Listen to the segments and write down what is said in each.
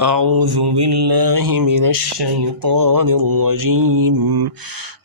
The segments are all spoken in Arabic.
أعوذ بالله من الشيطان الرجيم.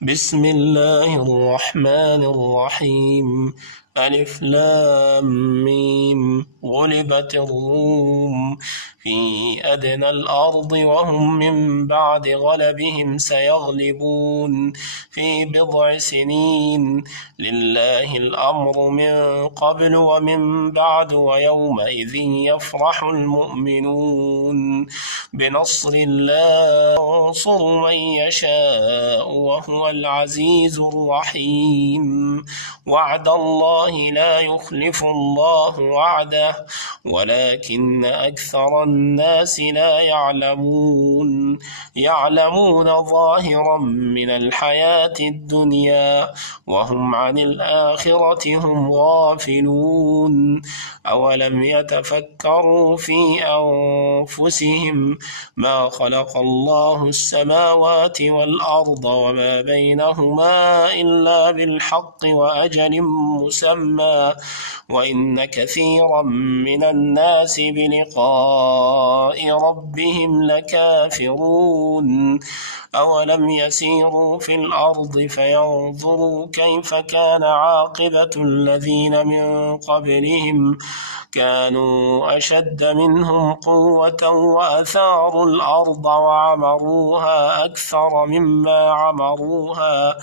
بسم الله الرحمن الرحيم. ألف لام ميم. غلبت الروم في أدنى الأرض وهم من بعد غلبهم سيغلبون في بضع سنين. لله الأمر من قبل ومن بعد ويومئذ يفرح المؤمنون بنصر الله ينصر من يشاء وهو العزيز الرحيم. وعد الله لا يخلف الله وعده ولكن أكثر الناس لا يعلمون ظاهرا من الحياة الدنيا وهم عن الآخرة هم غافلون. أولم يتفكروا في أنفسهم ما خلق الله السماوات والأرض وما بينهما إلا بالحق وأجل مسمى وإن كثيرا من الناس بلقاء ربهم لكافرون. أولم يسيروا في الأرض فينظروا كيف كان عاقبة الذين من قبلهم كانوا أشد منهم قوة وأثاروا الأرض وعمروها أكثر مما عمروها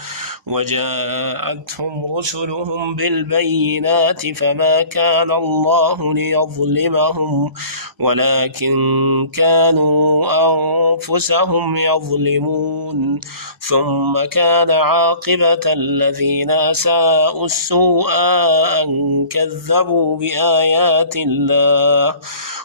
وجاءتهم رسلهم بالبينات فما كان الله ليظلمهم ولكن كانوا أنفسهم يظلمون. ثم كان عاقبة الذين أساءوا السوء أن كذبوا بآيات الله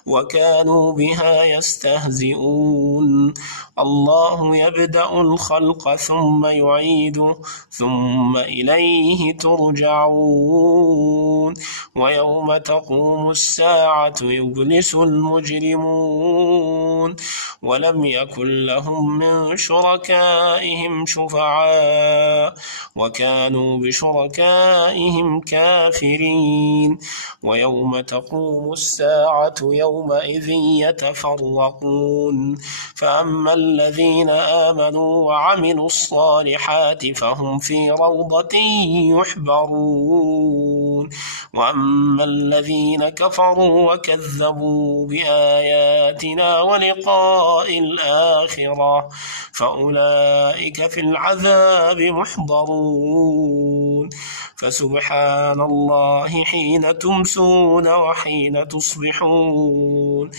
وكانوا بها يستهزئون. الله يبدأ الخلق ثم يعيده ثم إليه ترجعون. ويوم تقوم الساعة يبلس المجرمون ولم يكن لهم من شركائهم شفعاء وكانوا بشركائهم كافرين. ويوم تقوم الساعة يومئذ يتفرقون فأما الذين آمنوا وعملوا الصالحات فهم في روضة يحبرون وأما الذين كفروا وكذبوا بآياتنا ولقاء الآخرة فأولئك في العذاب محضرون. فسبحان الله حين تمسون وحين تصبحون.